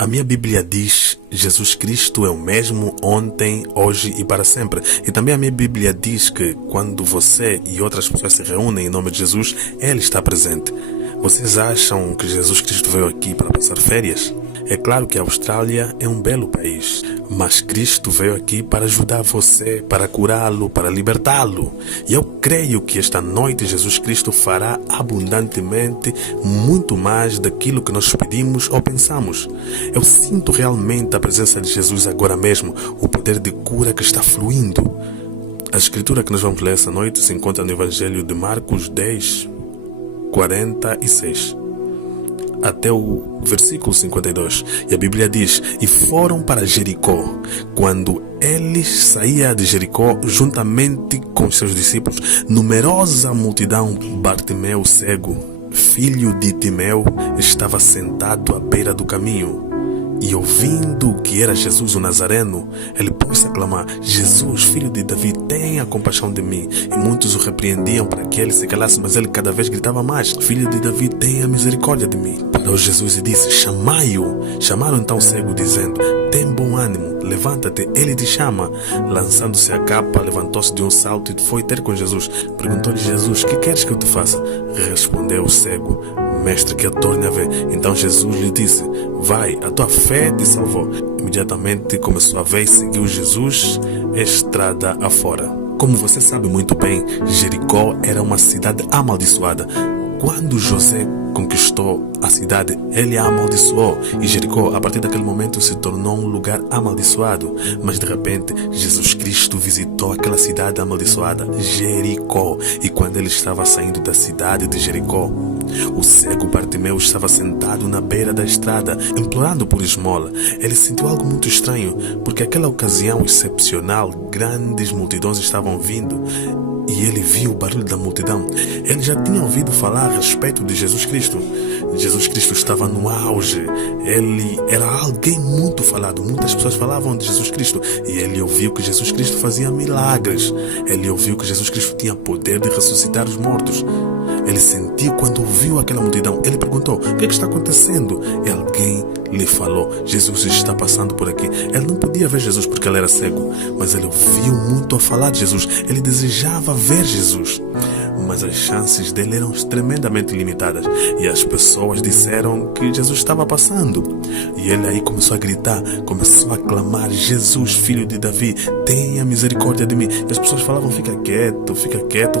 A minha Bíblia diz: Jesus Cristo é o mesmo ontem, hoje e para sempre. E também a minha Bíblia diz que quando você e outras pessoas se reúnem em nome de Jesus, Ele está presente. Vocês acham que Jesus Cristo veio aqui para passar férias? É claro que a Austrália é um belo país, mas Cristo veio aqui para ajudar você, para curá-lo, para libertá-lo. E eu creio que esta noite Jesus Cristo fará abundantemente muito mais daquilo que nós pedimos ou pensamos. Eu sinto realmente a presença de Jesus agora mesmo, o poder de cura que está fluindo. A escritura que nós vamos ler essa noite se encontra no Evangelho de Marcos 10, 46 até o versículo 52. E a Bíblia diz: e foram para Jericó. Quando ele saía de Jericó juntamente com os seus discípulos, numerosa multidão, Bartimeu cego, filho de Timeu, estava sentado à beira do caminho. E ouvindo que era Jesus o Nazareno, ele pôs-se a clamar: Jesus, filho de Davi, tenha compaixão de mim. E muitos o repreendiam para que ele se calasse, mas ele cada vez gritava mais: Filho de Davi, tenha misericórdia de mim. Parou Jesus e disse: chamai-o. Chamaram então o cego, dizendo: tem bom ânimo, levanta-te, ele te chama. Lançando-se a capa, levantou-se de um salto e foi ter com Jesus. Perguntou-lhe Jesus: que queres que eu te faça? Respondeu o cego: Mestre, que eu torne a ver. Então Jesus lhe disse: vai, a tua fé te salvou. Imediatamente começou a ver e seguiu Jesus estrada afora. Como você sabe muito bem, Jericó era uma cidade amaldiçoada. Quando José conquistou a cidade, ele a amaldiçoou. E Jericó, a partir daquele momento, se tornou um lugar amaldiçoado. Mas de repente, Jesus Cristo visitou aquela cidade amaldiçoada, Jericó. E quando ele estava saindo da cidade de Jericó, o cego Bartimeu estava sentado na beira da estrada, implorando por esmola. Ele sentiu algo muito estranho, porque aquela ocasião excepcional, grandes multidões estavam vindo. E ele viu o barulho da multidão. Ele já tinha ouvido falar a respeito de Jesus Cristo. Jesus Cristo estava no auge. Ele era alguém muito falado. Muitas pessoas falavam de Jesus Cristo. E ele ouviu que Jesus Cristo fazia milagres. Ele ouviu que Jesus Cristo tinha poder de ressuscitar os mortos. Ele sentiu quando ouviu aquela multidão. Ele perguntou: o que está acontecendo? E alguém lhe falou: Jesus está passando por aqui. Ele não podia ver Jesus porque ele era cego, mas ele ouviu muito a falar de Jesus. Ele desejava ver Jesus, mas as chances dele eram tremendamente limitadas. E as pessoas disseram que Jesus estava passando. E ele aí começou a gritar, começou a clamar: Jesus, filho de Davi, tenha misericórdia de mim. E as pessoas falavam: fica quieto,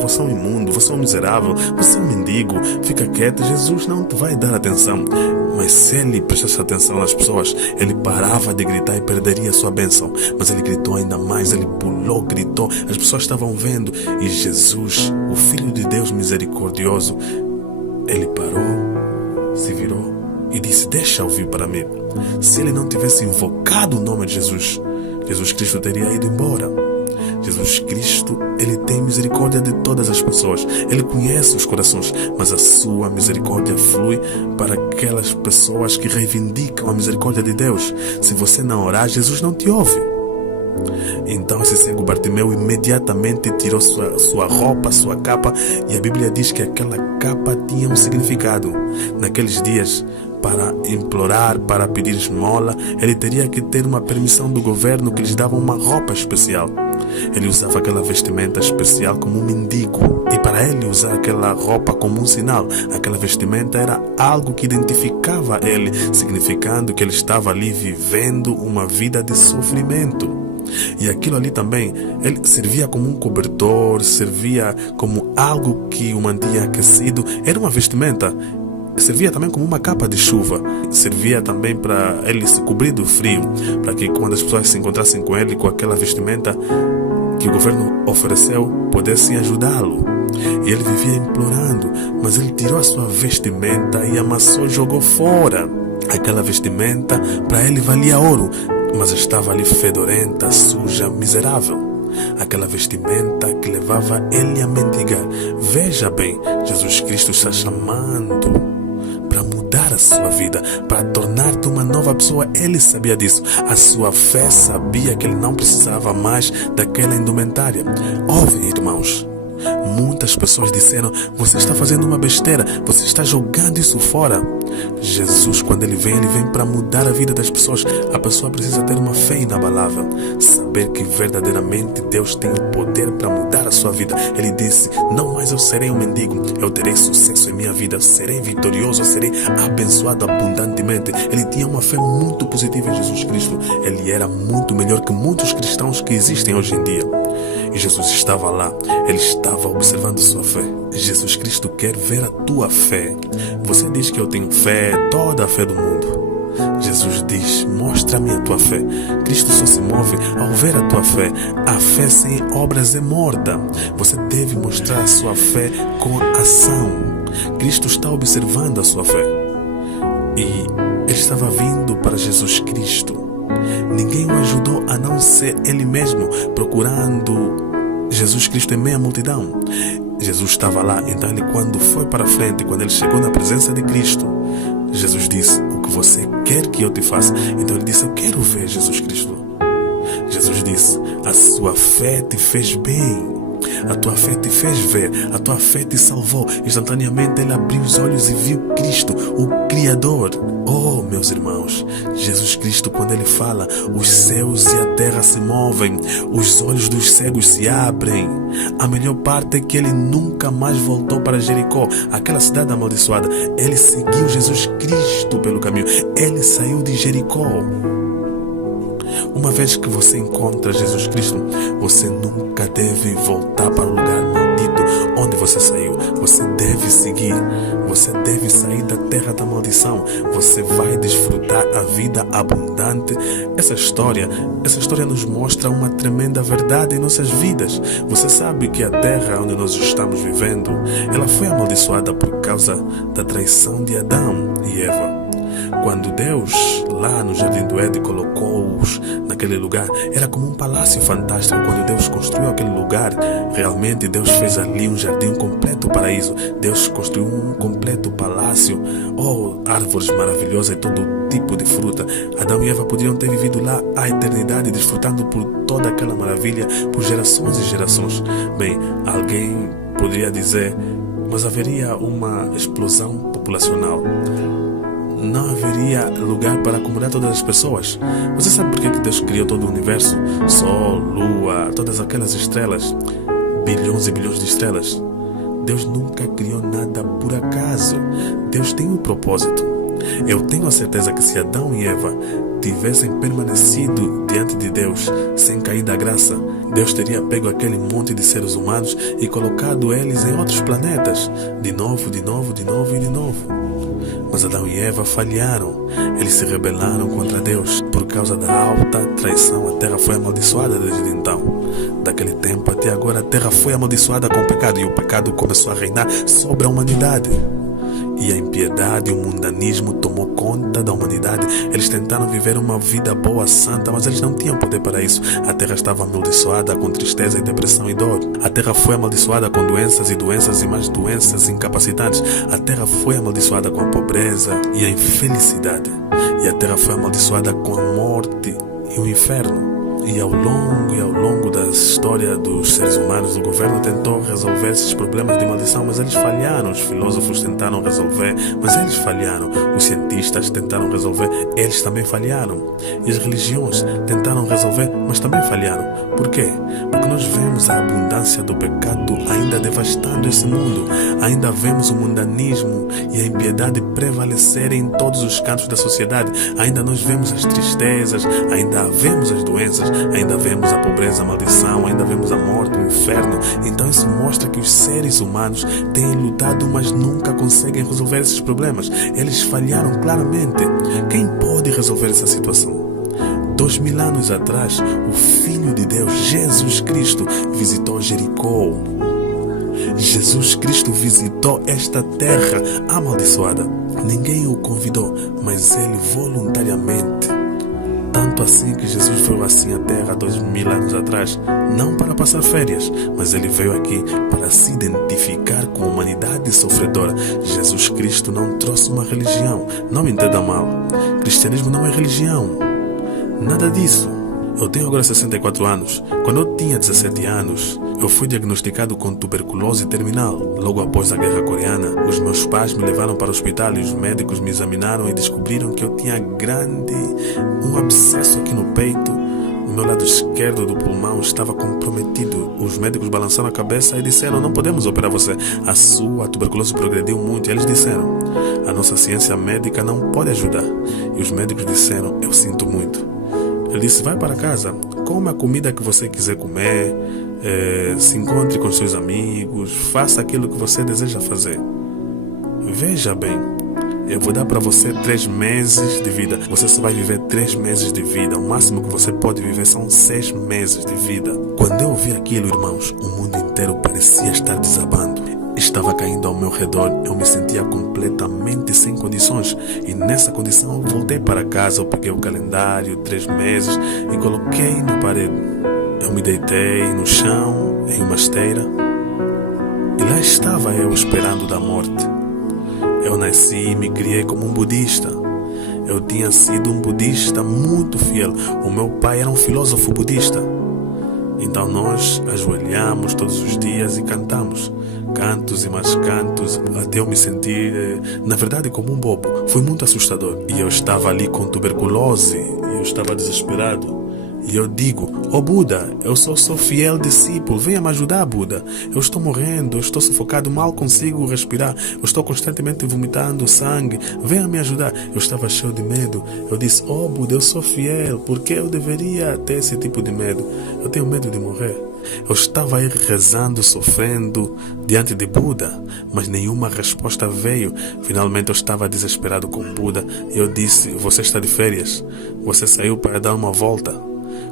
você é um imundo, você é um miserável, você é um mendigo, fica quieto, Jesus não te vai dar atenção. Mas se ele prestasse atenção nas pessoas, ele parava de gritar e perderia a sua bênção. Mas ele gritou ainda mais, ele pulou, gritou, as pessoas estavam vendo. E Jesus, o Filho de Deus misericordioso, ele parou, se virou e disse: deixa eu vir para mim. Se ele não tivesse invocado o nome de Jesus, Jesus Cristo teria ido embora. Jesus Cristo, ele tem misericórdia de todas as pessoas. Ele conhece os corações, mas a sua misericórdia flui para aquelas pessoas que reivindicam a misericórdia de Deus. Se você não orar, Jesus não te ouve. Então esse cego Bartimeu imediatamente tirou sua roupa, sua capa, e a Bíblia diz que aquela capa tinha um significado. Naqueles dias, para implorar, para pedir esmola, ele teria que ter uma permissão do governo que lhes dava uma roupa especial. Ele usava aquela vestimenta especial como um mendigo. E para ele usar aquela roupa como um sinal, aquela vestimenta era algo que identificava ele, significando que ele estava ali vivendo uma vida de sofrimento. E aquilo ali também, ele servia como um cobertor, servia como algo que o mantinha aquecido. Era uma vestimenta. Servia também como uma capa de chuva. Servia também para ele se cobrir do frio, para que quando as pessoas se encontrassem com ele com aquela vestimenta que o governo ofereceu, pudessem ajudá-lo. E ele vivia implorando, mas ele tirou a sua vestimenta e amassou e jogou fora. Aquela vestimenta para ele valia ouro, mas estava ali fedorenta, suja, miserável. Aquela vestimenta que levava ele a mendigar. Veja bem, Jesus Cristo está chamando para mudar a sua vida, para tornar-te uma nova pessoa. Ele sabia disso. A sua fé sabia que ele não precisava mais daquela indumentária. Ouve, irmãos, Muitas pessoas disseram: você está fazendo uma besteira, você está jogando isso fora. Jesus, quando ele vem para mudar a vida das pessoas. A pessoa precisa ter uma fé inabalável, saber que verdadeiramente Deus tem o poder para mudar a sua vida. Ele disse: não mais eu serei um mendigo, eu terei sucesso em minha vida, serei vitorioso, serei abençoado abundantemente. Ele tinha uma fé muito positiva em Jesus Cristo. Ele era muito melhor que muitos cristãos que existem hoje em dia. E Jesus estava lá, ele estava observando sua fé. Jesus Cristo quer ver a tua fé. Você diz que eu tenho fé, toda a fé do mundo. Jesus diz: mostra-me a tua fé. Cristo só se move ao ver a tua fé. A fé sem obras é morta. Você deve mostrar a sua fé com ação. Cristo está observando a sua fé. E ele estava vindo para Jesus Cristo. Ninguém o ajudou a não ser ele mesmo, procurando Jesus Cristo em meia multidão. Jesus estava lá, então ele, quando foi para frente, quando ele chegou na presença de Cristo, Jesus disse: o que você quer que eu te faça? Então ele disse: eu quero ver Jesus Cristo. Jesus disse: a sua fé te fez bem. A tua fé te fez ver, a tua fé te salvou. Instantaneamente ele abriu os olhos e viu Cristo, o Criador. Oh, meus irmãos, Jesus Cristo, quando ele fala, os céus e a terra se movem, os olhos dos cegos se abrem. A melhor parte é que ele nunca mais voltou para Jericó, aquela cidade amaldiçoada. Ele seguiu Jesus Cristo pelo caminho. Ele saiu de Jericó. Uma vez que você encontra Jesus Cristo, você nunca deve voltar para o lugar maldito onde você saiu. Você deve seguir. Você deve sair da terra da maldição. Você vai desfrutar a vida abundante. Essa história nos mostra uma tremenda verdade em nossas vidas. Você sabe que a terra onde nós estamos vivendo, ela foi amaldiçoada por causa da traição de Adão e Eva. Quando Deus, lá no Jardim do Éden, colocou-os naquele lugar, era como um palácio fantástico. Quando Deus construiu aquele lugar, realmente Deus fez ali um jardim, um completo paraíso. Deus construiu um completo palácio, árvores maravilhosas e todo tipo de fruta. Adão e Eva podiam ter vivido lá a eternidade, desfrutando por toda aquela maravilha por gerações e gerações. Bem, alguém poderia dizer: mas haveria uma explosão populacional. Não haveria lugar para acomodar todas as pessoas. Você sabe por que Deus criou todo o universo? Sol, lua, todas aquelas estrelas, bilhões e bilhões de estrelas. Deus nunca criou nada por acaso. Deus tem um propósito. Eu tenho a certeza que se Adão e Eva tivessem permanecido diante de Deus sem cair da graça, Deus teria pego aquele monte de seres humanos e colocado eles em outros planetas, de novo. Mas Adão e Eva falharam. Eles se rebelaram contra Deus. Por causa da alta traição, a terra foi amaldiçoada desde então. Daquele tempo até agora, a terra foi amaldiçoada com o pecado, e o pecado começou a reinar sobre a humanidade. E a impiedade e o mundanismo tomou conta da humanidade. Eles tentaram viver uma vida boa, santa, mas eles não tinham poder para isso. A terra estava amaldiçoada com tristeza e depressão e dor. A terra foi amaldiçoada com doenças e mais doenças incapacitantes. A terra foi amaldiçoada com a pobreza e a infelicidade. E a terra foi amaldiçoada com a morte e o inferno. E ao longo da história dos seres humanos, o governo tentou resolver esses problemas de maldição, mas eles falharam. Os filósofos tentaram resolver, mas eles falharam. Os cientistas tentaram resolver, eles também falharam. E as religiões tentaram resolver, mas também falharam. Por quê? Porque nós vemos a abundância do pecado ainda devastando esse mundo. Ainda vemos o mundanismo e a impiedade prevalecerem em todos os cantos da sociedade. Ainda nós vemos as tristezas, ainda vemos as doenças, ainda vemos a pobreza, a maldição, ainda vemos a morte, o inferno. Então isso mostra que os seres humanos têm lutado, mas nunca conseguem resolver esses problemas. Eles falharam claramente. Quem pode resolver essa situação? 2000 anos atrás, o Filho de Deus, Jesus Cristo, visitou Jericó. Jesus Cristo visitou esta terra amaldiçoada. Ninguém o convidou, mas ele voluntariamente. Tanto assim que Jesus veio assim à terra 2000 anos atrás, não para passar férias, mas ele veio aqui para se identificar com a humanidade sofredora. Jesus Cristo não trouxe uma religião, não me entenda mal. Cristianismo não é religião, nada disso. Eu tenho agora 64 anos. Quando eu tinha 17 anos, Eu fui diagnosticado com tuberculose terminal. Logo após a guerra coreana, os meus pais me levaram para o hospital e os médicos me examinaram e descobriram que eu tinha um abscesso aqui no peito. O meu lado esquerdo do pulmão estava comprometido. Os médicos balançaram a cabeça e disseram: não podemos operar você. A sua tuberculose progrediu muito. E eles disseram: a nossa ciência médica não pode ajudar. E os médicos disseram: eu sinto muito. Ele disse: vai para casa, come a comida que você quiser comer, se encontre com seus amigos, faça aquilo que você deseja fazer. Veja bem, eu vou dar para você 3 meses de vida. Você só vai viver 3 meses de vida. O máximo que você pode viver são 6 meses de vida. Quando eu ouvi aquilo, irmãos, o mundo inteiro parecia estar desabando. Estava caindo ao meu redor. Eu me sentia completamente sem condições. E nessa condição eu voltei para casa. Eu peguei o calendário, 3 meses, e coloquei na parede. Eu me deitei no chão, em uma esteira. E lá estava eu esperando da morte. Eu nasci e me criei como um budista. Eu tinha sido um budista muito fiel. O meu pai era um filósofo budista. Então nós ajoelhamos todos os dias e cantamos. Cantos e mais cantos, até eu me sentir, na verdade, como um bobo. Foi muito assustador. E eu estava ali com tuberculose. E eu estava desesperado. E eu digo: ó Buda, eu sou fiel discípulo, venha me ajudar, Buda. Eu estou morrendo, eu estou sufocado, mal consigo respirar. Eu estou constantemente vomitando sangue, venha me ajudar. Eu estava cheio de medo. Eu disse: ó Buda, eu sou fiel, por que eu deveria ter esse tipo de medo? Eu tenho medo de morrer. Eu estava aí rezando, sofrendo diante de Buda, mas nenhuma resposta veio. Finalmente eu estava desesperado com Buda e eu disse: você está de férias? Você saiu para dar uma volta?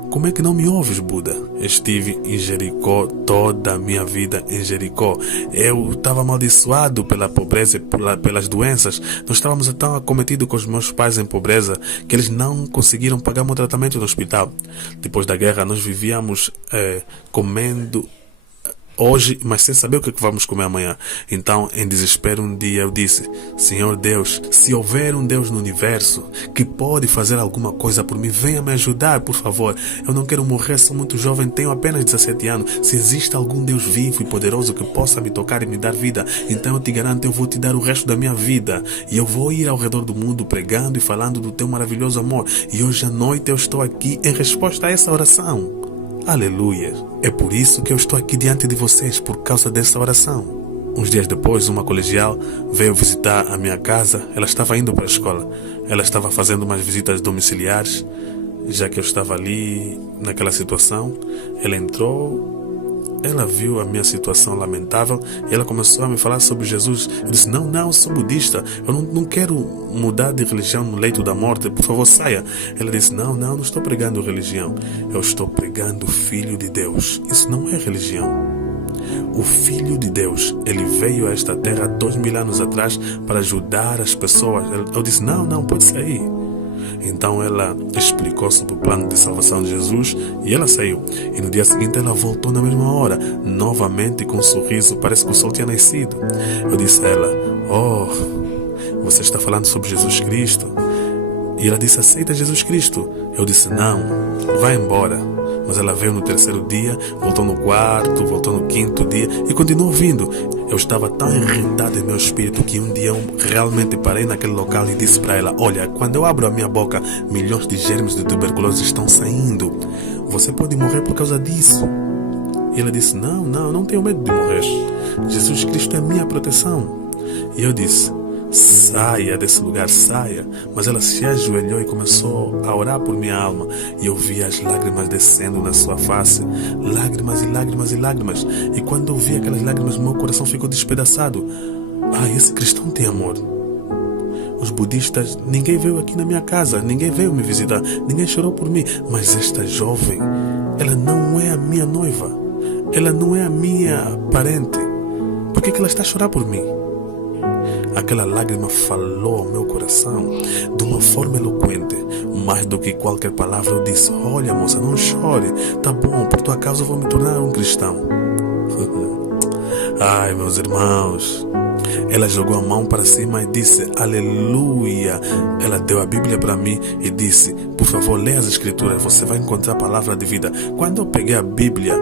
Como é que não me ouves, Buda? Estive em Jericó toda a minha vida em Jericó. Eu estava amaldiçoado pela pobreza e pelas doenças. Nós estávamos tão acometidos com os meus pais em pobreza que eles não conseguiram pagar meu tratamento no hospital. Depois da guerra nós vivíamos comendo hoje, mas sem saber o que vamos comer amanhã. Então, em desespero, um dia eu disse: Senhor Deus, se houver um Deus no universo que pode fazer alguma coisa por mim, venha me ajudar, por favor. Eu não quero morrer, sou muito jovem, tenho apenas 17 anos. Se existe algum Deus vivo e poderoso que possa me tocar e me dar vida, então eu te garanto, eu vou te dar o resto da minha vida. E eu vou ir ao redor do mundo pregando e falando do teu maravilhoso amor. E hoje à noite eu estou aqui em resposta a essa oração. Aleluia! É por isso que eu estou aqui diante de vocês, por causa dessa oração. Uns dias depois, uma colegial veio visitar a minha casa. Ela estava indo para a escola. Ela estava fazendo umas visitas domiciliares, já que eu estava ali naquela situação. Ela entrou, ela viu a minha situação lamentável e ela começou a me falar sobre Jesus. Eu disse: não, eu sou budista, eu não quero mudar de religião no leito da morte, por favor, saia. Ela disse: não estou pregando religião, eu estou pregando o Filho de Deus. Isso não é religião. O Filho de Deus, ele veio a esta terra 2000 anos atrás para ajudar as pessoas. Eu disse: não, pode sair. Então ela explicou sobre o plano de salvação de Jesus e ela saiu. E no dia seguinte ela voltou na mesma hora, novamente com um sorriso, parece que o sol tinha nascido. Eu disse a ela: oh, você está falando sobre Jesus Cristo? E ela disse: aceita Jesus Cristo? Eu disse: não, vai embora. Mas ela veio no 3º dia, voltou no 4º, voltou no 5º dia e continuou vindo. Eu estava tão irritado em meu espírito que um dia eu realmente parei naquele local e disse para ela: olha, quando eu abro a minha boca, milhões de germes de tuberculose estão saindo. Você pode morrer por causa disso. E ela disse: não tenho medo de morrer. Jesus Cristo é minha proteção. E eu disse: saia desse lugar, saia. Mas ela se ajoelhou e começou a orar por minha alma. E eu vi as lágrimas descendo na sua face. Lágrimas e lágrimas e lágrimas. E quando eu vi aquelas lágrimas, meu coração ficou despedaçado. Esse cristão tem amor. Os budistas, ninguém veio aqui na minha casa, ninguém veio me visitar, ninguém chorou por mim. Mas esta jovem, ela não é a minha noiva. Ela não é a minha parente. Por que ela está a chorar por mim? Aquela lágrima falou ao meu coração de uma forma eloquente. Mais do que qualquer palavra eu disse: olha, moça, não chore. Tá bom, por tua causa eu vou me tornar um cristão. Ai, meus irmãos. Ela jogou a mão para cima e disse: aleluia. Ela deu a Bíblia para mim e disse: por favor, leia as escrituras, você vai encontrar a palavra de vida. Quando eu peguei a Bíblia,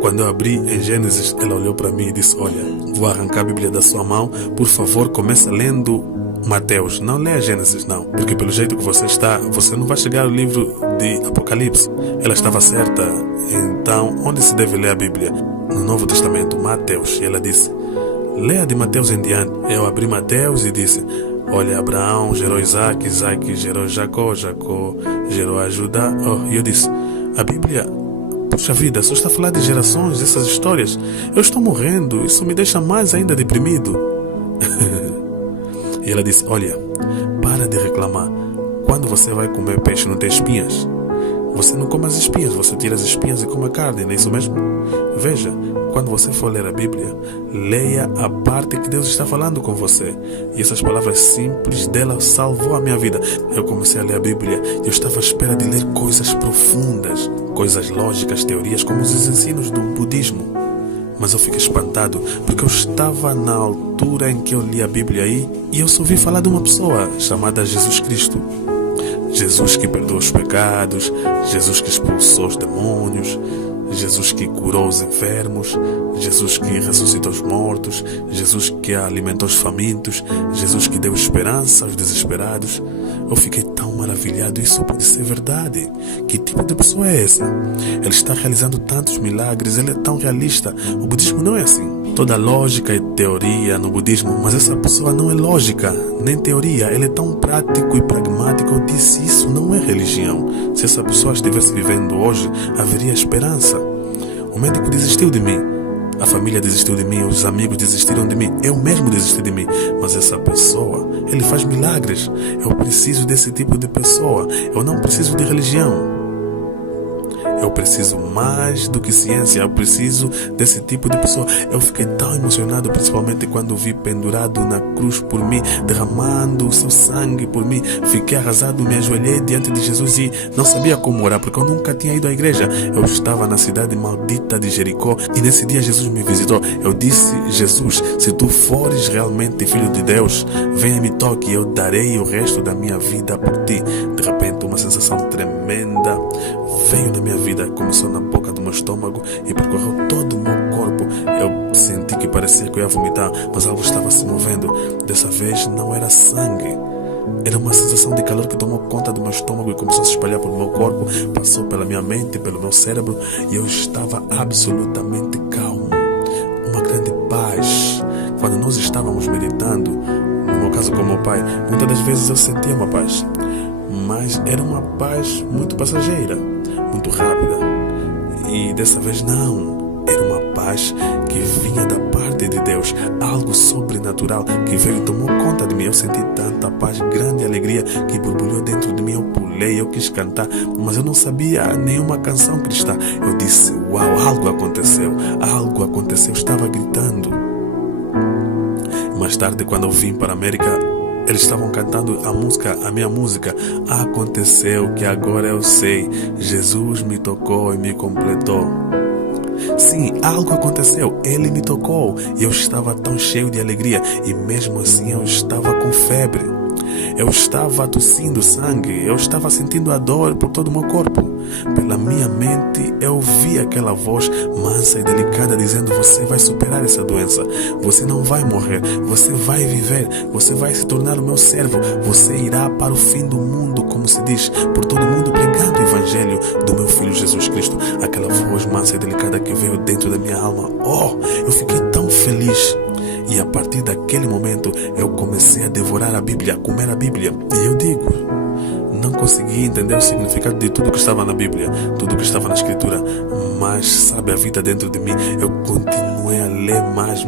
Quando eu abri em Gênesis, ela olhou para mim e disse: olha, vou arrancar a Bíblia da sua mão, por favor, começa lendo Mateus. Não leia Gênesis, não, porque pelo jeito que você está, você não vai chegar ao livro de Apocalipse. Ela estava certa. Então, onde se deve ler a Bíblia? No Novo Testamento, Mateus. E ela disse: leia de Mateus em diante. Eu abri Mateus e disse: olha, Abraão gerou Isaac, Isaac gerou Jacó, Jacó gerou a Judá. E eu disse: a Bíblia, puxa vida, só está a falar de gerações, essas histórias. Eu estou morrendo, isso me deixa mais ainda deprimido. E ela disse: olha, para de reclamar. Quando você vai comer peixe não tem espinhas? Você não come as espinhas, você tira as espinhas e come a carne, não é isso mesmo? Veja, quando você for ler a Bíblia, leia a parte que Deus está falando com você. E essas palavras simples dela salvou a minha vida. Eu comecei a ler a Bíblia e eu estava à espera de ler coisas profundas, coisas lógicas, teorias, como os ensinos do budismo. Mas eu fiquei espantado, porque eu estava na altura em que eu li a Bíblia aí e eu só ouvi falar de uma pessoa chamada Jesus Cristo. Jesus que perdoou os pecados, Jesus que expulsou os demônios, Jesus que curou os enfermos, Jesus que ressuscitou os mortos, Jesus que alimentou os famintos, Jesus que deu esperança aos desesperados. Eu fiquei tão maravilhado, isso pode ser verdade. Que tipo de pessoa é essa? Ele está realizando tantos milagres, ele é tão realista. O budismo não é assim. Toda lógica e teoria no budismo, mas essa pessoa não é lógica, nem teoria. Ele é tão prático e pragmático. Eu disse: isso não é religião. Se essa pessoa estivesse vivendo hoje, haveria esperança. O médico desistiu de mim, a família desistiu de mim, os amigos desistiram de mim, eu mesmo desisti de mim. Mas essa pessoa, ele faz milagres. Eu preciso desse tipo de pessoa. Eu não preciso de religião. Eu preciso mais do que ciência, eu preciso desse tipo de pessoa. Eu fiquei tão emocionado, principalmente quando vi pendurado na cruz por mim, derramando o seu sangue por mim. Fiquei arrasado, me ajoelhei diante de Jesus e não sabia como orar, porque eu nunca tinha ido à igreja. Eu estava na cidade maldita de Jericó e nesse dia Jesus me visitou. Eu disse: Jesus, se tu fores realmente filho de Deus, venha e me toque e eu darei o resto da minha vida por ti. De repente, uma sensação tremenda veio na minha vida, começou na boca do meu estômago e percorreu todo o meu corpo. Eu senti que parecia que eu ia vomitar, mas algo estava se movendo. Dessa vez não era sangue, era uma sensação de calor que tomou conta do meu estômago e começou a se espalhar pelo meu corpo, passou pela minha mente, pelo meu cérebro, e eu estava absolutamente calmo. Uma grande paz. Quando nós estávamos meditando, no meu caso com meu pai, muitas das vezes eu sentia uma paz, mas era uma paz muito passageira, muito rápida. E dessa vez não, era uma paz que vinha da parte de Deus, algo sobrenatural que veio e tomou conta de mim. Eu senti tanta paz, grande alegria que borbulhou dentro de mim. Eu pulei, eu quis cantar, mas eu não sabia nenhuma canção cristã. Eu disse: uau, algo aconteceu, eu estava gritando. Mais tarde, quando eu vim para a América, eles estavam cantando a minha música. Aconteceu que agora eu sei, Jesus me tocou e me completou. Sim, algo aconteceu, ele me tocou e eu estava tão cheio de alegria e mesmo assim eu estava com febre. Eu estava tossindo sangue, eu estava sentindo a dor por todo o meu corpo. Pela minha mente eu ouvi aquela voz mansa e delicada dizendo: você vai superar essa doença, você não vai morrer, você vai viver, você vai se tornar o meu servo, você irá para o fim do mundo, como se diz, por todo mundo pregando o evangelho do meu filho Jesus Cristo. Aquela voz mansa e delicada que veio dentro da minha alma, eu fiquei tão feliz. E a partir daquele momento eu comecei a devorar a Bíblia, a comer a Bíblia. E eu digo, não consegui entender o significado de tudo que estava na Bíblia, tudo que estava na Escritura, mas sabe, a vida dentro de mim, eu continuei a ler mais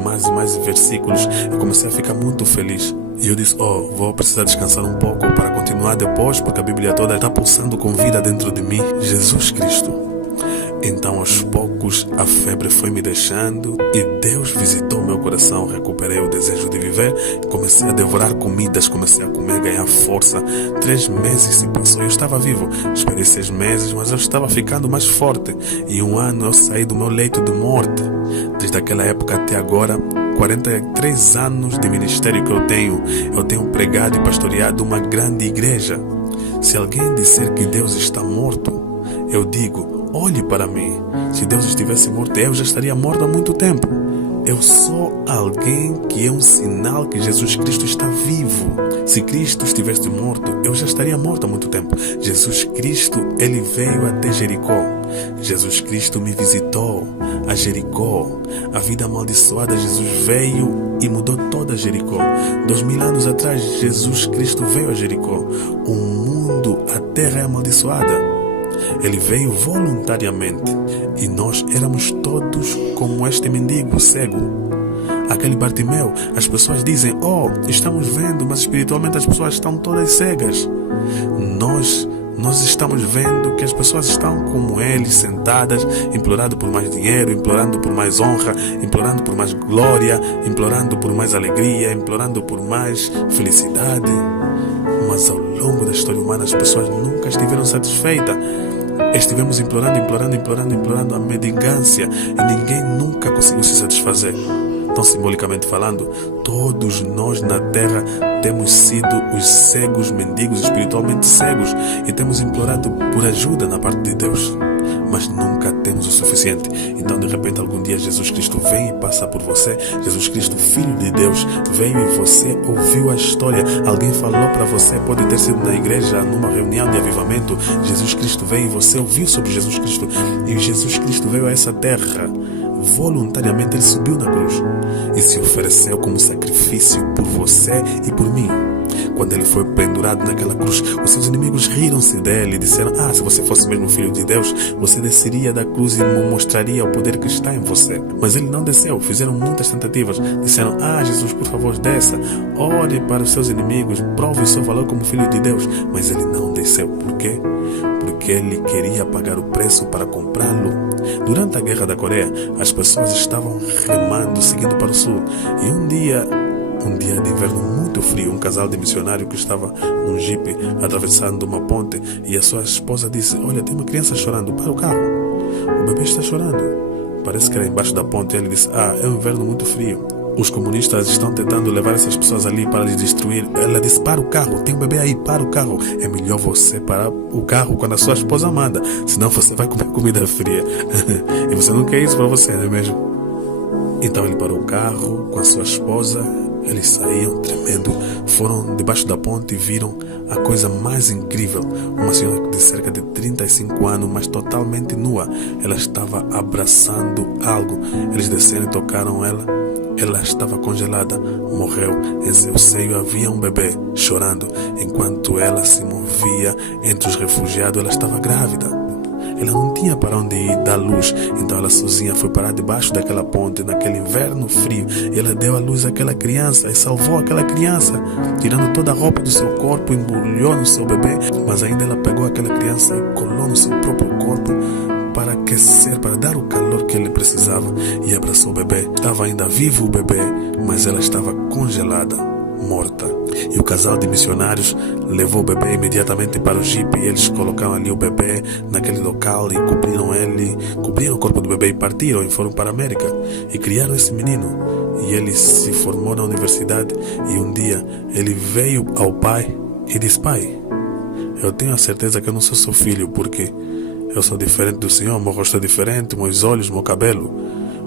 versículos. Eu comecei a ficar muito feliz. E eu disse: vou precisar descansar um pouco para continuar depois, porque a Bíblia toda está pulsando com vida dentro de mim. Jesus Cristo. Então, aos poucos, a febre foi me deixando e Deus visitou meu coração. Recuperei o desejo de viver, comecei a devorar comidas, comecei a comer, ganhar força. 3 meses se passou e eu estava vivo. Esperei 6 meses, mas eu estava ficando mais forte. E 1 ano eu saí do meu leito de morte. Desde aquela época até agora, 43 anos de ministério que eu tenho pregado e pastoreado uma grande igreja. Se alguém disser que Deus está morto, eu digo: olhe para mim. Se Deus estivesse morto, eu já estaria morto há muito tempo. Eu sou alguém que é um sinal que Jesus Cristo está vivo. Se Cristo estivesse morto, eu já estaria morto há muito tempo. Jesus Cristo, ele veio até Jericó. Jesus Cristo me visitou a Jericó. A vida amaldiçoada, Jesus veio e mudou toda Jericó. 2000 anos atrás, Jesus Cristo veio a Jericó. O mundo, a terra é amaldiçoada. Ele veio voluntariamente e nós éramos todos como este mendigo cego. Aquele Bartimeu, as pessoas dizem, oh, estamos vendo, mas espiritualmente as pessoas estão todas cegas. Nós estamos vendo que as pessoas estão como eles, sentadas, implorando por mais dinheiro, implorando por mais honra, implorando por mais glória, implorando por mais alegria, implorando por mais felicidade. Mas ao longo da história humana as pessoas nunca estiveram satisfeitas. Estivemos implorando a mendigância e ninguém nunca conseguiu se satisfazer. Então, simbolicamente falando, todos nós na terra temos sido os cegos, mendigos, espiritualmente cegos, e temos implorado por ajuda na parte de Deus, mas nunca temos o suficiente. Então, de repente, algum dia Jesus Cristo vem e passa por você. Jesus Cristo, Filho de Deus, veio e você ouviu a história. Alguém falou para você, pode ter sido na igreja, numa reunião de avivamento. Jesus Cristo veio e você ouviu sobre Jesus Cristo. E Jesus Cristo veio a essa terra. Voluntariamente ele subiu na cruz e se ofereceu como sacrifício por você e por mim. Quando ele foi pendurado naquela cruz, os seus inimigos riram-se dele e disseram, se você fosse mesmo filho de Deus, você desceria da cruz e mostraria o poder que está em você. Mas ele não desceu, fizeram muitas tentativas, disseram, Jesus, por favor, desça, ore para os seus inimigos, prove o seu valor como filho de Deus. Mas ele não desceu. Por quê? Porque ele queria pagar o preço para comprá-lo. Durante a Guerra da Coreia, as pessoas estavam remando, seguindo para o sul. E um dia de inverno muito frio, um casal de missionário que estava num jipe atravessando uma ponte, e a sua esposa disse, olha, tem uma criança chorando, para o carro, o bebê está chorando. Parece que era embaixo da ponte. Ele disse, é um inverno muito frio, os comunistas estão tentando levar essas pessoas ali para lhes destruir. Ela disse, para o carro, tem um bebê aí, para o carro. É melhor você parar o carro quando a sua esposa manda, senão você vai comer comida fria. E você não quer isso para você, não é mesmo? Então ele parou o carro com a sua esposa. Eles saíam tremendo, foram debaixo da ponte e viram a coisa mais incrível. Uma senhora de cerca de 35 anos, mas totalmente nua. Ela estava abraçando algo. Eles desceram e tocaram ela. Ela estava congelada, morreu. Em seu seio havia um bebê chorando. Enquanto ela se movia entre os refugiados, ela estava grávida. Ela não tinha para onde ir dar luz, então ela sozinha foi parar debaixo daquela ponte, naquele inverno frio, e ela deu à luz àquela criança e salvou aquela criança, tirando toda a roupa do seu corpo, embrulhou no seu bebê, mas ainda ela pegou aquela criança e colou no seu próprio corpo para aquecer, para dar o calor que ele precisava, e abraçou o bebê. Estava ainda vivo o bebê, mas ela estava congelada, morta. E o casal de missionários levou o bebê imediatamente para o jipe, e eles colocaram ali o bebê naquele local e cobriram o corpo do bebê e partiram e foram para a América e criaram esse menino. E ele se formou na universidade, e um dia ele veio ao pai e disse, pai, eu tenho a certeza que eu não sou seu filho, porque eu sou diferente do senhor, meu rosto é diferente, meus olhos, meu cabelo.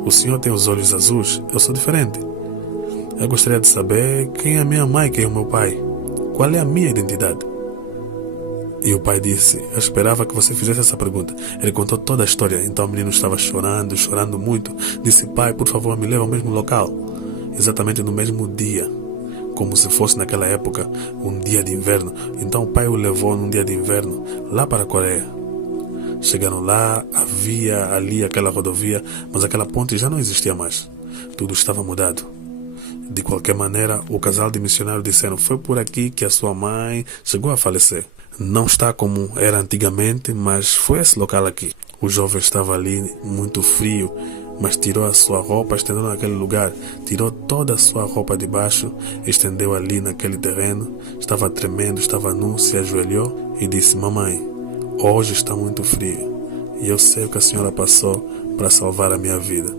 O senhor tem os olhos azuis, eu sou diferente. Eu gostaria de saber quem é a minha mãe, quem é o meu pai. Qual é a minha identidade? E o pai disse, eu esperava que você fizesse essa pergunta. Ele contou toda a história. Então o menino estava chorando muito. Disse, pai, por favor, me leva ao mesmo local. Exatamente no mesmo dia. Como se fosse naquela época um dia de inverno. Então o pai o levou num dia de inverno lá para a Coreia. Chegaram lá, havia ali aquela rodovia, mas aquela ponte já não existia mais. Tudo estava mudado. De qualquer maneira, o casal de missionários disseram, foi por aqui que a sua mãe chegou a falecer. Não está como era antigamente, mas foi esse local aqui. O jovem estava ali muito frio, mas tirou a sua roupa, estendeu naquele lugar, tirou toda a sua roupa de baixo, estendeu ali naquele terreno, estava tremendo, estava nu, se ajoelhou e disse, mamãe, hoje está muito frio, e eu sei o que a senhora passou para salvar a minha vida.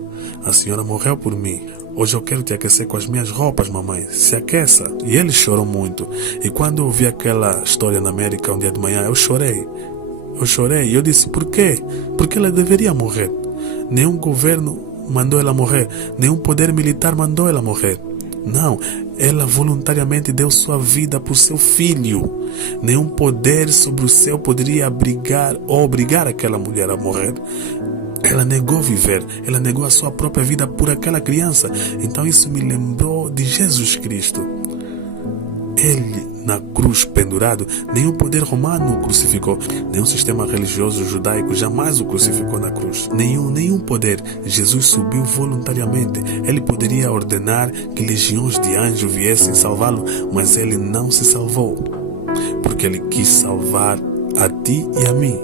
A senhora morreu por mim. Hoje eu quero te aquecer com as minhas roupas, mamãe. Se aqueça. E ele chorou muito. E quando eu vi aquela história na América um dia de manhã, eu chorei. Eu chorei. Eu disse, por quê? Porque ela deveria morrer. Nenhum governo mandou ela morrer. Nenhum poder militar mandou ela morrer. Não, ela voluntariamente deu sua vida por seu filho. Nenhum poder sobre o céu poderia abrigar ou obrigar aquela mulher a morrer. Ela negou viver, ela negou a sua própria vida por aquela criança. Então isso me lembrou de Jesus Cristo. Ele na cruz pendurado, nenhum poder romano o crucificou, nenhum sistema religioso judaico jamais o crucificou na cruz. Nenhum poder. Jesus subiu voluntariamente. Ele poderia ordenar que legiões de anjos viessem salvá-lo, mas ele não se salvou, porque ele quis salvar a ti e a mim.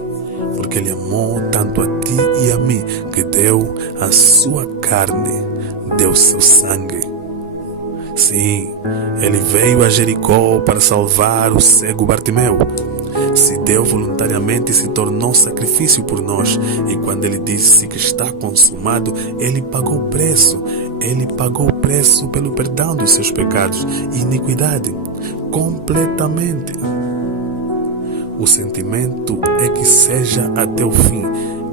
Porque ele amou tanto a ti e a mim, que deu a sua carne, deu seu sangue. Sim, ele veio a Jericó para salvar o cego Bartimeu. Se deu voluntariamente e se tornou sacrifício por nós. E quando ele disse que está consumado, ele pagou o preço. Ele pagou o preço pelo perdão dos seus pecados e iniquidade. Completamente. O sentimento é que seja até o fim.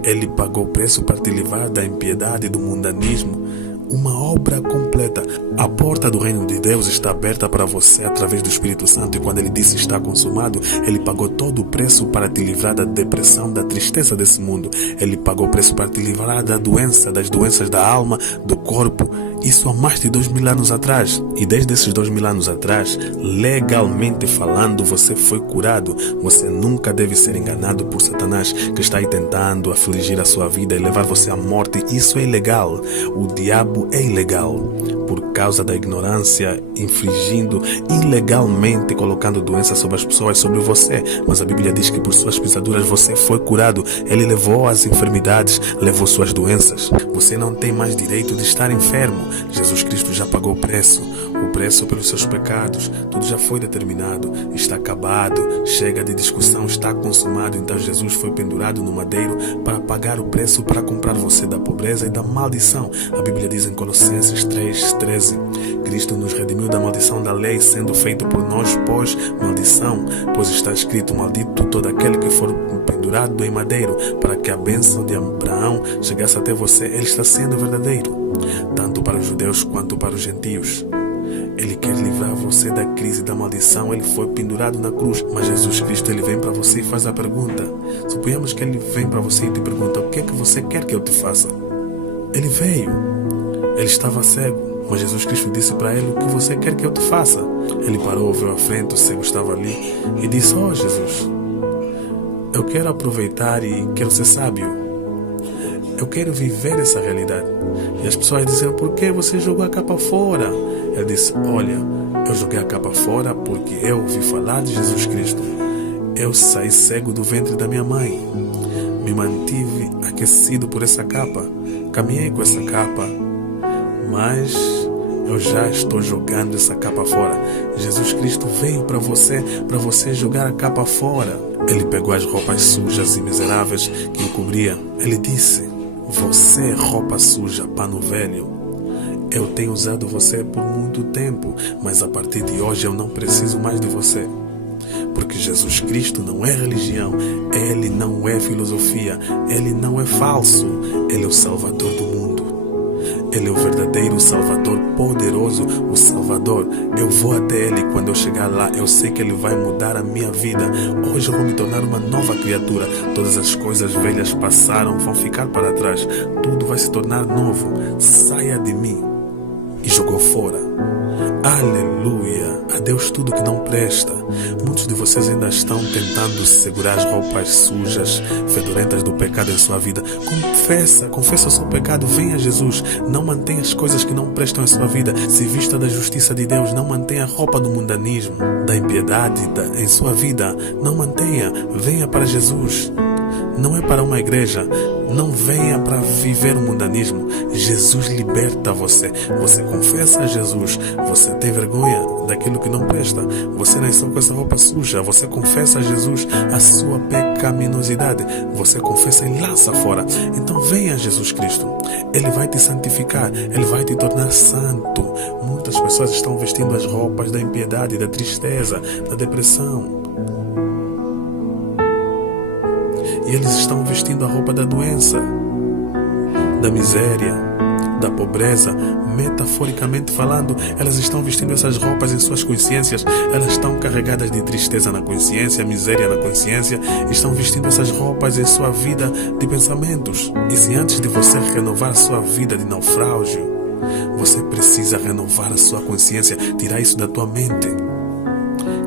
Ele pagou o preço para te livrar da impiedade e do mundanismo. Uma obra completa. A porta do reino de Deus está aberta para você através do Espírito Santo. E quando ele disse está consumado, ele pagou todo o preço para te livrar da depressão, da tristeza desse mundo. Ele pagou o preço para te livrar da doença, das doenças da alma, do corpo. Isso há mais de 2000 anos atrás. E desde esses 2000 anos atrás, legalmente falando, você foi curado. Você nunca deve ser enganado por Satanás, que está aí tentando afligir a sua vida e levar você à morte. Isso é ilegal. O diabo é ilegal. Por causa da ignorância, infligindo ilegalmente, colocando doença sobre as pessoas, sobre você. Mas a Bíblia diz que por suas pisaduras você foi curado. Ele levou as enfermidades, levou suas doenças. Você não tem mais direito de estar enfermo. Jesus Cristo já pagou o preço pelos seus pecados. Tudo já foi determinado, está acabado, chega de discussão, está consumado. Então Jesus foi pendurado no madeiro para pagar o preço, para comprar você da pobreza e da maldição. A Bíblia diz em Colossenses 3:13, Cristo nos redimiu da maldição da lei, sendo feito por nós pós maldição, pois está escrito, maldito todo aquele que for pendurado em madeiro, para que a bênção de Abraão chegasse até você. Ele está sendo verdadeiro, tanto para os judeus quanto para os gentios. Ele quer livrar você da crise da maldição. Ele foi pendurado na cruz. Mas Jesus Cristo, ele vem para você e faz a pergunta. Suponhamos que ele vem para você e te pergunta: o que é que você quer que eu te faça? Ele veio. Ele estava cego, mas Jesus Cristo disse para ele: o que você quer que eu te faça? Ele parou, veio à frente, o cego estava ali e disse: oh Jesus, eu quero aproveitar e quero ser sábio. Eu quero viver essa realidade. E as pessoas diziam: por que você jogou a capa fora? Ele disse: olha, eu joguei a capa fora porque eu ouvi falar de Jesus Cristo. Eu saí cego do ventre da minha mãe. Me mantive aquecido por essa capa. Caminhei com essa capa. Mas eu já estou jogando essa capa fora. Jesus Cristo veio para você jogar a capa fora. Ele pegou as roupas sujas e miseráveis que o cobria. Ele disse: você, roupa suja, pano velho, eu tenho usado você por muito tempo, mas a partir de hoje eu não preciso mais de você. Porque Jesus Cristo não é religião, Ele não é filosofia, Ele não é falso, Ele é o Salvador do mundo. Ele é o verdadeiro Salvador, poderoso, o Salvador. Eu vou até Ele. Quando eu chegar lá, eu sei que Ele vai mudar a minha vida. Hoje eu vou me tornar uma nova criatura. Todas as coisas velhas passaram, vão ficar para trás. Tudo vai se tornar novo. Saia de mim. E jogou fora. Aleluia. A Deus tudo que não presta. Muitos de vocês ainda estão tentando segurar as roupas sujas, fedorentas do pecado em sua vida. Confessa o seu pecado, venha a Jesus. Não mantenha as coisas que não prestam em sua vida. Se vista da justiça de Deus. Não mantenha a roupa do mundanismo, da impiedade em sua vida. Não mantenha. Venha para Jesus. Não é para uma igreja. Não venha para viver o mundanismo. Jesus liberta você. Você confessa a Jesus. Você tem vergonha daquilo que não presta. Você nasceu com essa roupa suja. Você confessa a Jesus a sua pecaminosidade. Você confessa e lança fora. Então venha a Jesus Cristo. Ele vai te santificar. Ele vai te tornar santo. Muitas pessoas estão vestindo as roupas da impiedade, da tristeza, da depressão. e eles estão vestindo a roupa da doença, da miséria, da pobreza. Metaforicamente falando, elas estão vestindo essas roupas em suas consciências. Elas estão carregadas de tristeza na consciência, miséria na consciência. Estão vestindo essas roupas em sua vida de pensamentos. E se antes de você renovar a sua vida de naufrágio, você precisa renovar a sua consciência, tirar isso da tua mente.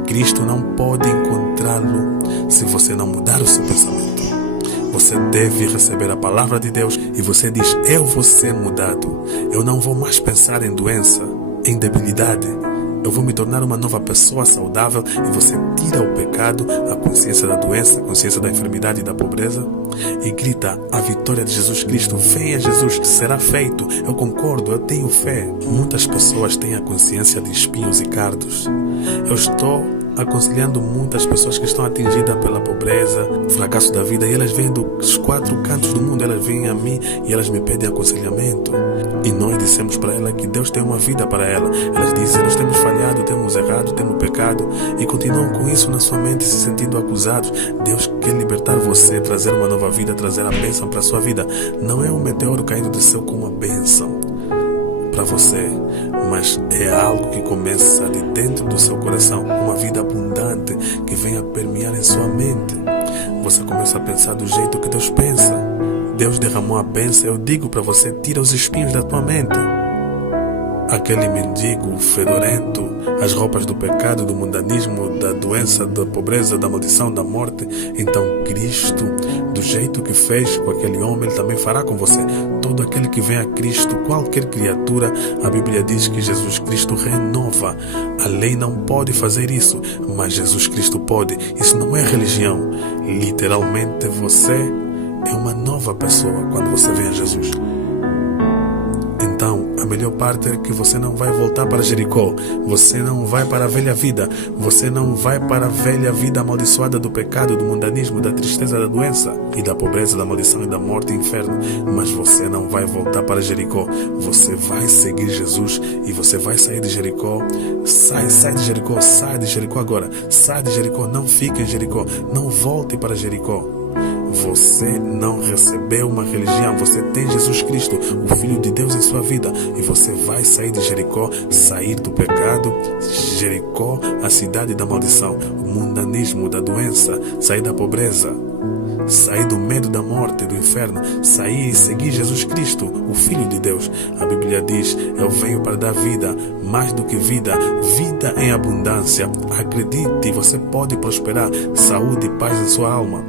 Cristo não pode encontrá-lo se você não mudar o seu pensamento. Você deve receber a palavra de Deus e você diz: eu vou ser mudado. Eu não vou mais pensar em doença, em debilidade. Eu vou me tornar uma nova pessoa saudável. E você tira o pecado, a consciência da doença, a consciência da enfermidade e da pobreza, e grita a vitória de Jesus Cristo. Venha Jesus, será feito. Eu concordo, eu tenho fé. Muitas pessoas têm a consciência de espinhos e cardos. Eu estou aconselhando muitas pessoas que estão atingidas pela pobreza, fracasso da vida, e elas vêm dos 4 cantos do mundo. Elas vêm a mim e elas me pedem aconselhamento, e nós dissemos para ela que Deus tem uma vida para ela. Elas dizem: nós temos falhado, temos errado, temos pecado, e continuam com isso na sua mente, se sentindo acusados. Deus quer libertar você, trazer uma nova vida, trazer a bênção para a sua vida. Não é um meteoro caindo do céu com uma bênção para você, mas é algo que começa de dentro do seu coração, uma vida abundante que vem a permear em sua mente. Você começa a pensar do jeito que Deus pensa. Deus derramou a bênção. Eu digo para você: tira os espinhos da tua mente. Aquele mendigo fedorento, as roupas do pecado, do mundanismo, da doença, da pobreza, da maldição, da morte. Então Cristo, do jeito que fez com aquele homem, Ele também fará com você. Todo aquele que vem a Cristo, qualquer criatura, a Bíblia diz que Jesus Cristo renova. A lei não pode fazer isso, mas Jesus Cristo pode. Isso não é religião. Literalmente você é uma nova pessoa quando você vem a Jesus. Então, a melhor parte é que você não vai voltar para Jericó. Você não vai para a velha vida. Você não vai para a velha vida amaldiçoada do pecado, do mundanismo, da tristeza, da doença e da pobreza, da maldição e da morte e inferno. Mas você não vai voltar para Jericó. Você vai seguir Jesus e você vai sair de Jericó. Sai de Jericó, sai de Jericó agora. Sai de Jericó, não fique em Jericó. Não volte para Jericó. Você não recebeu uma religião, você tem Jesus Cristo, o Filho de Deus em sua vida, e você vai sair de Jericó, sair do pecado. Jericó, a cidade da maldição, o mundanismo, da doença, sair da pobreza, sair do medo da morte, do inferno, sair e seguir Jesus Cristo, o Filho de Deus. A Bíblia diz: eu venho para dar vida, mais do que vida, vida em abundância. Acredite, você pode prosperar, saúde e paz em sua alma.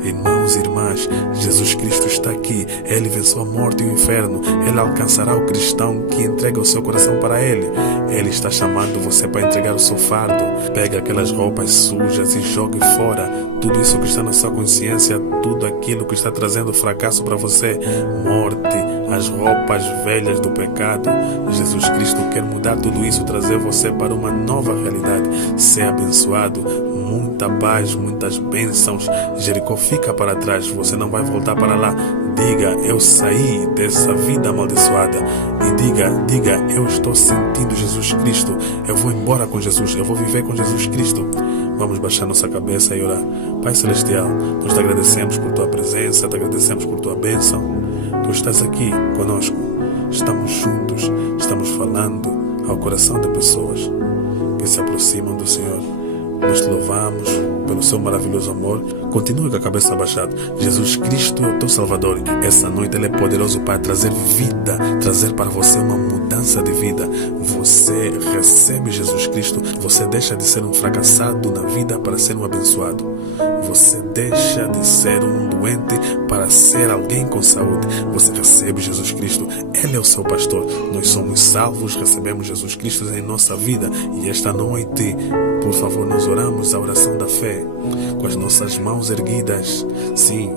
Irmãos e irmãs, Jesus Cristo está aqui. Ele venceu a morte e o inferno. Ele alcançará o cristão que entrega o seu coração para Ele. Ele está chamando você para entregar o seu fardo. Pega aquelas roupas sujas e jogue fora tudo isso que está na sua consciência, tudo aquilo que está trazendo fracasso para você, morte, as roupas velhas do pecado. Jesus Cristo quer mudar tudo isso, trazer você para uma nova realidade. Ser abençoado, muita paz, muitas bênçãos. Jericó fica para trás, você não vai voltar para lá. Diga: eu saí dessa vida amaldiçoada. E diga: eu estou sentindo Jesus Cristo. Eu vou embora com Jesus, eu vou viver com Jesus Cristo. Vamos baixar nossa cabeça e orar. Pai Celestial, nós te agradecemos por tua presença, te agradecemos por tua bênção. Tu estás aqui conosco, estamos juntos, estamos falando ao coração de pessoas que se aproximam do Senhor. Nós te louvamos pelo seu maravilhoso amor. Continue com a cabeça abaixada. Jesus Cristo é o teu Salvador. Essa noite Ele é poderoso para trazer vida, trazer para você uma mudança de vida. Você recebe Jesus Cristo. Você deixa de ser um fracassado na vida para ser um abençoado. Você deixa de ser um doente para ser alguém com saúde. Você recebe Jesus Cristo. Ele é o seu pastor. Nós somos salvos, recebemos Jesus Cristo em nossa vida. E esta noite, por favor, nós oramos a oração da fé com as nossas mãos erguidas. Sim,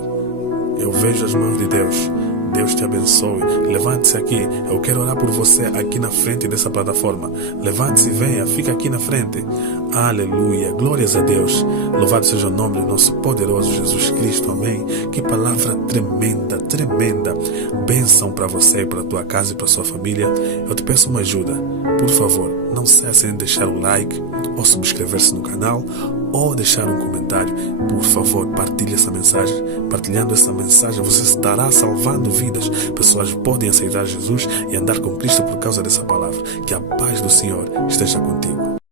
eu vejo as mãos de Deus. Deus te abençoe. Levante-se aqui. Eu quero orar por você aqui na frente dessa plataforma. Levante-se e venha. Fica aqui na frente. Aleluia. Glórias a Deus. Louvado seja o nome do nosso poderoso Jesus Cristo. Amém. Que palavra tremenda, tremenda. Bênção para você, para a tua casa e para a sua família. Eu te peço uma ajuda. Por favor, não cessem de deixar o like ou subscrever-se no canal ou deixar um comentário. Por favor, partilhe essa mensagem. Partilhando essa mensagem, você estará salvando vidas. Pessoas podem aceitar Jesus e andar com Cristo por causa dessa palavra. Que a paz do Senhor esteja contigo.